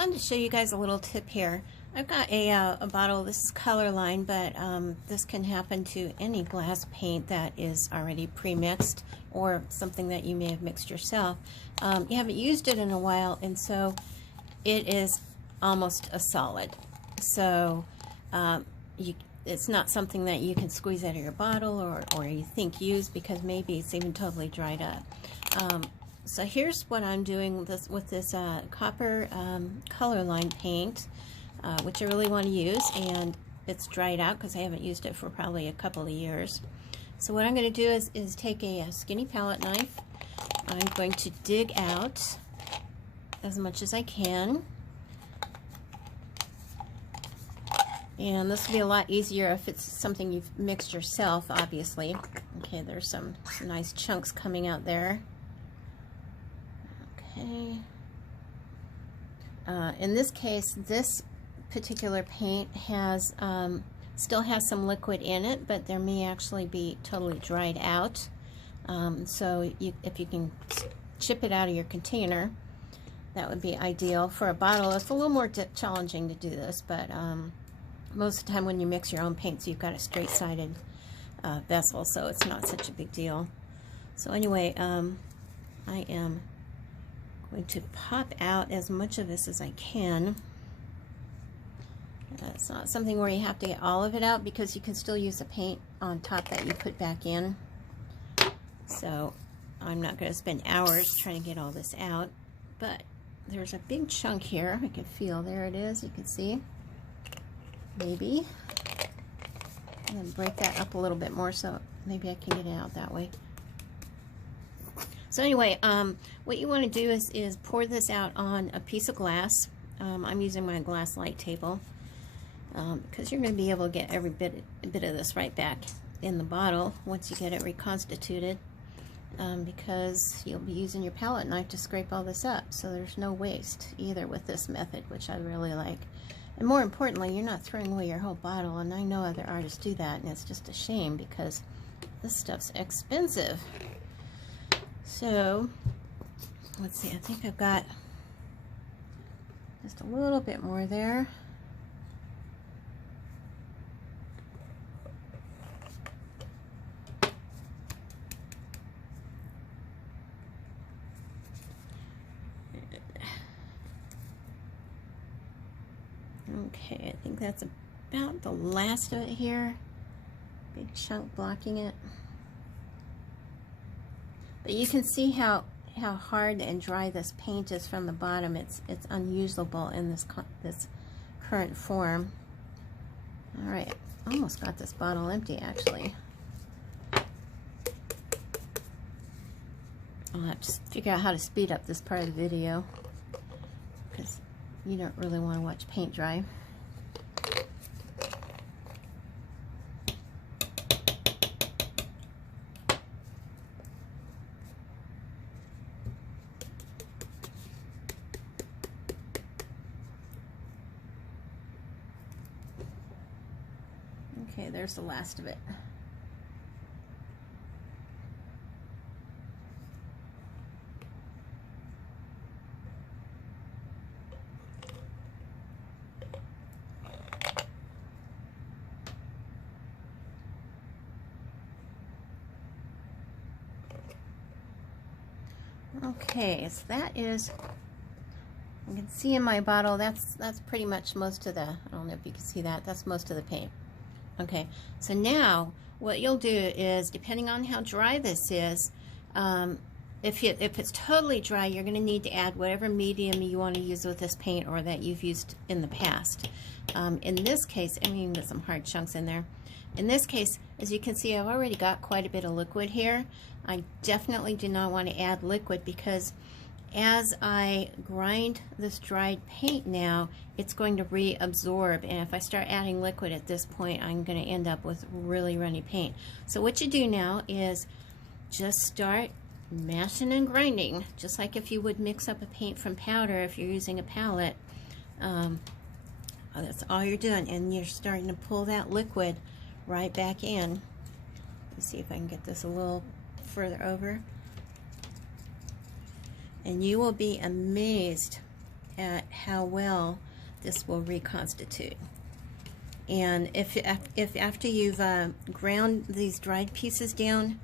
wanted to show you guys a little tip here. I've got a bottle. This is Colorline, but this can happen to any glass paint that is already pre-mixed or something that you may have mixed yourself. You haven't used it in a while, and so it is almost a solid. So it's not something that you can squeeze out of your bottle or you think use, because maybe it's even totally dried up. So here's what I'm doing with this copper Colorline paint, which I really want to use, and it's dried out because I haven't used it for probably a couple of years. So what I'm going to do is take a skinny palette knife. I'm going to dig out as much as I can. And this will be a lot easier if it's something you've mixed yourself, obviously. Okay, there's some nice chunks coming out there. Okay. In this case, this particular paint has still has some liquid in it, but there may actually be totally dried out. So if you can chip it out of your container, that would be ideal. For a bottle, it's a little more challenging to do this, but most of the time when you mix your own paints, you've got a straight-sided vessel, so it's not such a big deal. So anyway, I am going to pop out as much of this as I can. It's not something where you have to get all of it out, because you can still use the paint on top that you put back in. So I'm not going to spend hours trying to get all this out, but there's a big chunk here. I can feel, there it is, you can see. Maybe. And then break that up a little bit more so maybe I can get it out that way. So anyway, what you want to do is pour this out on a piece of glass. I'm using my glass light table because you're going to be able to get every bit of this right back in the bottle once you get it reconstituted, because you'll be using your palette knife to scrape all this up. So there's no waste either with this method, which I really like. And more importantly, you're not throwing away your whole bottle, and I know other artists do that, and it's just a shame because this stuff's expensive. So, let's see, I think I've got just a little bit more there. Okay, I think that's about the last of it here. Big chunk blocking it. But you can see how hard and dry this paint is from the bottom. It's unusable in this current form. All right, almost got this bottle empty actually. I'll have to figure out how to speed up this part of the video, because you don't really want to watch paint dry. Okay, there's the last of it. Okay, so that is, you can see in my bottle, that's pretty much most of the, I don't know if you can see that, that's most of the paint. Okay, so now what you'll do is, depending on how dry this is, if it's totally dry, you're going to need to add whatever medium you want to use with this paint or that you've used in the past. In this case, I mean, there's some hard chunks in there. In this case, as you can see, I've already got quite a bit of liquid here. I definitely do not want to add liquid, because as I grind this dried paint now, it's going to reabsorb, and if I start adding liquid at this point, I'm going to end up with really runny paint. So what you do now is just start mashing and grinding, just like if you would mix up a paint from powder if you're using a palette. That's all you're doing, and you're starting to pull that liquid right back in. Let's see if I can get this a little further over. And you will be amazed at how well this will reconstitute. And if after you've ground these dried pieces down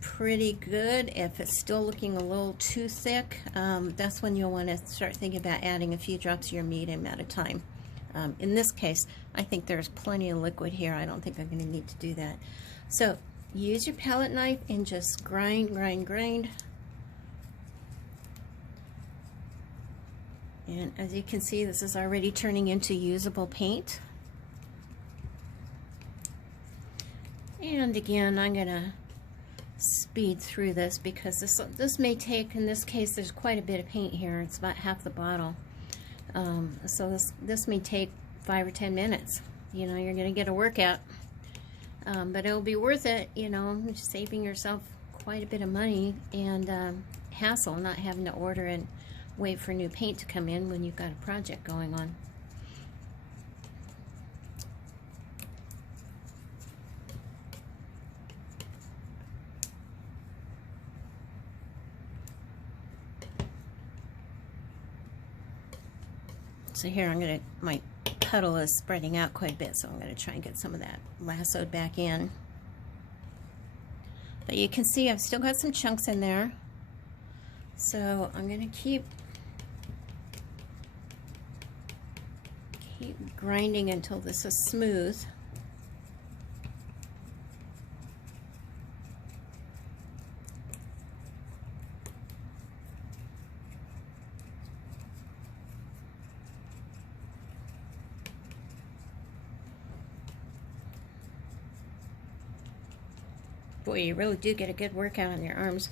pretty good, if it's still looking a little too thick, that's when you'll want to start thinking about adding a few drops of your medium at a time. In this case, I think there's plenty of liquid here. I don't think I'm going to need to do that. So use your palette knife and just grind. And as you can see, this is already turning into usable paint. And again, I'm going to speed through this because this may take, in this case, there's quite a bit of paint here. It's about half the bottle. So this may take 5 or 10 minutes. You know, you're going to get a workout. But it'll be worth it, you know, saving yourself quite a bit of money and hassle, not having to order and wait for new paint to come in when you've got a project going on. So here my puddle is spreading out quite a bit, so I'm going to try and get some of that lassoed back in. But you can see I've still got some chunks in there. So I'm going to keep grinding until this is smooth. Boy, you really do get a good workout on your arms.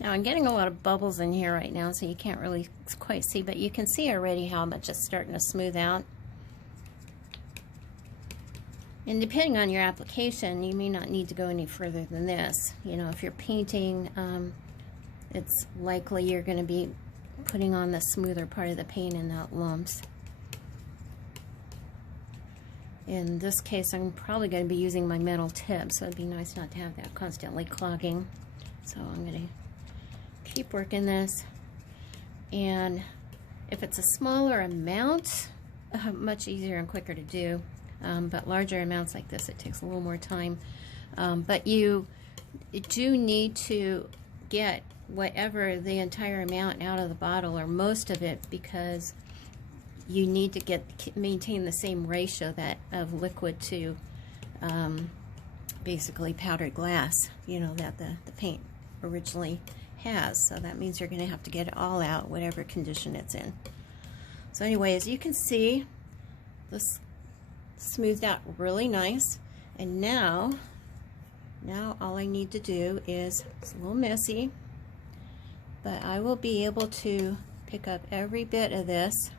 Now I'm getting a lot of bubbles in here right now, so you can't really quite see, but you can see already how much it's starting to smooth out. And depending on your application, you may not need to go any further than this. You know, if you're painting, it's likely you're going to be putting on the smoother part of the paint and not lumps. In this case, I'm probably going to be using my metal tip, so it'd be nice not to have that constantly clogging. So I'm going to keep working this. And if it's a smaller amount, much easier and quicker to do. But larger amounts like this, it takes a little more time. But you do need to get whatever the entire amount out of the bottle, or most of it, because you need to maintain the same ratio of liquid to basically powdered glass, you know, that the paint originally has. So that means you're going to have to get it all out, whatever condition it's in. So anyway, as you can see, this smoothed out really nice, and now all I need to do is, it's a little messy, but I will be able to pick up every bit of this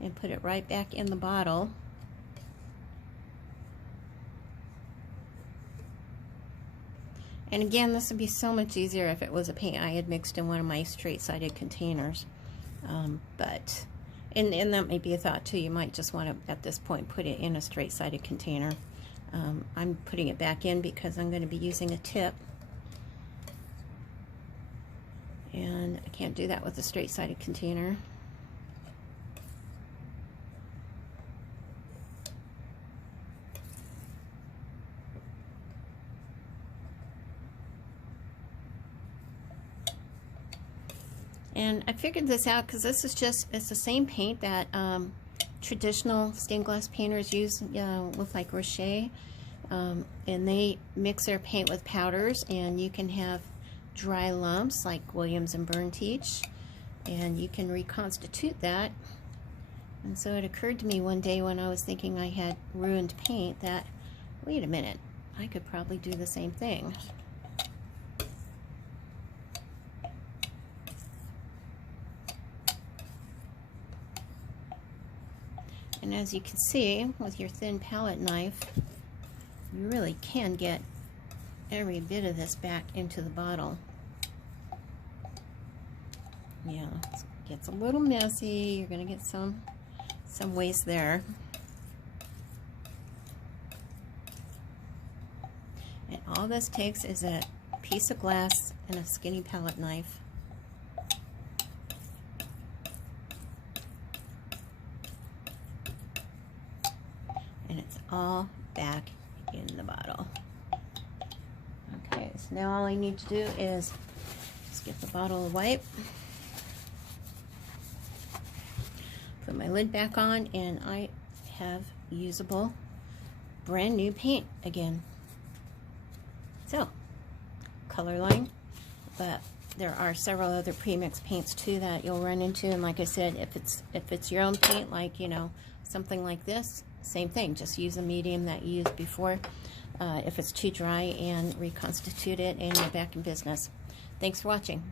and put it right back in the bottle. And again, this would be so much easier if it was a paint I had mixed in one of my straight-sided containers, and that may be a thought too. You might just want to, at this point, put it in a straight-sided container. I'm putting it back in because I'm going to be using a tip. And I can't do that with a straight-sided container. And I figured this out because this is it's the same paint that traditional stained glass painters use with like Rocher. And they mix their paint with powders, and you can have dry lumps like Williams and Burn teach, and you can reconstitute that. And so it occurred to me one day when I was thinking I had ruined paint that, wait a minute, I could probably do the same thing. And as you can see, with your thin palette knife, you really can get every bit of this back into the bottle. Yeah, it gets a little messy. You're going to get some waste there. And all this takes is a piece of glass and a skinny palette knife. And it's all back in the bottle. Okay, so now all I need to do is just get the bottle of wipe, put my lid back on, and I have usable brand new paint again. So, Colorline, but there are several other premix paints too that you'll run into, and like I said, if it's your own paint, like, you know, something like this, same thing, just use a medium that you used before. If it's too dry, and reconstitute it, and you're back in business. Thanks for watching.